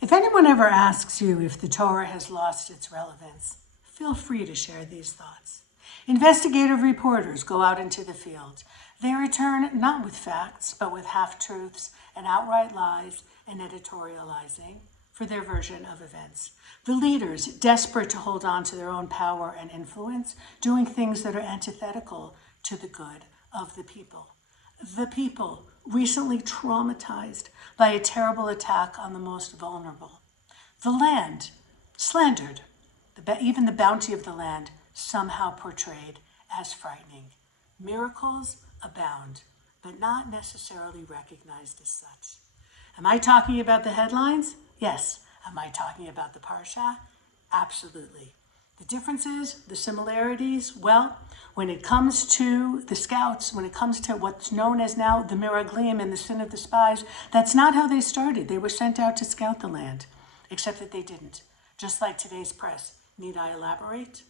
If anyone ever asks you if the Torah has lost its relevance, feel free to share these thoughts. Investigative reporters go out into the field. They return not with facts, but with half-truths and outright lies and editorializing for their version of events. The leaders, desperate to hold on to their own power and influence, doing things that are antithetical to the good of the people. The people, recently traumatized by a terrible attack on the most vulnerable. The land, slandered, even the bounty of the land, somehow portrayed as frightening. Miracles abound, but not necessarily recognized as such. Am I talking about the headlines? Yes. Am I talking about the Parsha? Absolutely. The differences, the similarities, well, when it comes to the scouts, when it comes to what's known as now the Miraglim and the sin of the spies, that's not how they started. They were sent out to scout the land, except that they didn't. Just like today's press. Need I elaborate?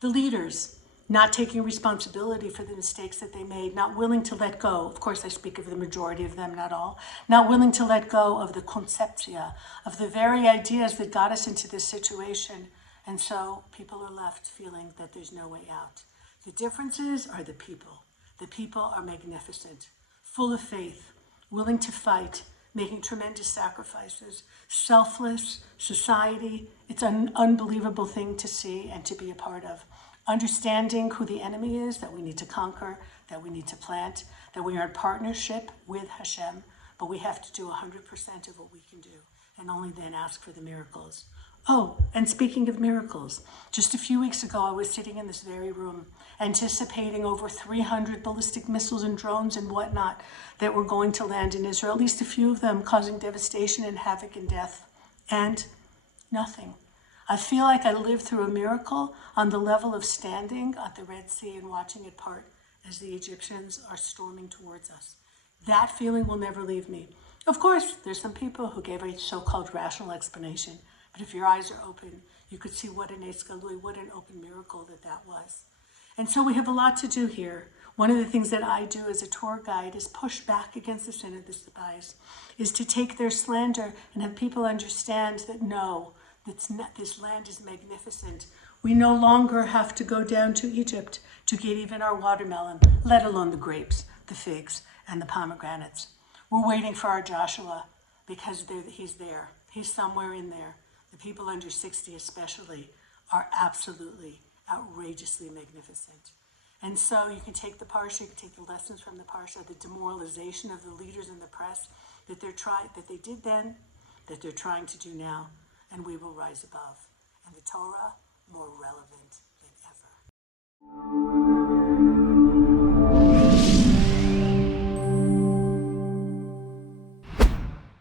The leaders, not taking responsibility for the mistakes that they made, not willing to let go. Of course, I speak of the majority of them, not all. Not willing to let go of the conceptia, of the very ideas that got us into this situation. And so people are left feeling that there's no way out. The differences are the people. The people are magnificent, full of faith, willing to fight, making tremendous sacrifices, selfless society. It's an unbelievable thing to see and to be a part of. Understanding who the enemy is, that we need to conquer, that we need to plant, that we are in partnership with Hashem, but we have to do 100% of what we can do, and only then ask for the miracles. Oh, and speaking of miracles, just a few weeks ago, I was sitting in this very room, anticipating over 300 ballistic missiles and drones and whatnot that were going to land in Israel, at least a few of them causing devastation and havoc and death, and nothing. I feel like I lived through a miracle on the level of standing at the Red Sea and watching it part as the Egyptians are storming towards us. That feeling will never leave me. Of course, there's some people who gave a so-called rational explanation, but if your eyes are open, you could see what an eskalui, what an open miracle that was. And so we have a lot to do here. One of the things that I do as a tour guide is push back against the sin of the spies, is to take their slander and have people understand that no, this land is magnificent. We no longer have to go down to Egypt to get even our watermelon, let alone the grapes, the figs, and the pomegranates. We're waiting for our Joshua because he's there. He's somewhere in there. The people under 60 especially are absolutely, outrageously magnificent. And so you can take the Parsha, you can take the lessons from the Parsha, the demoralization of the leaders in the press that they did then, that they're trying to do now, and we will rise above. And the Torah, more relevant than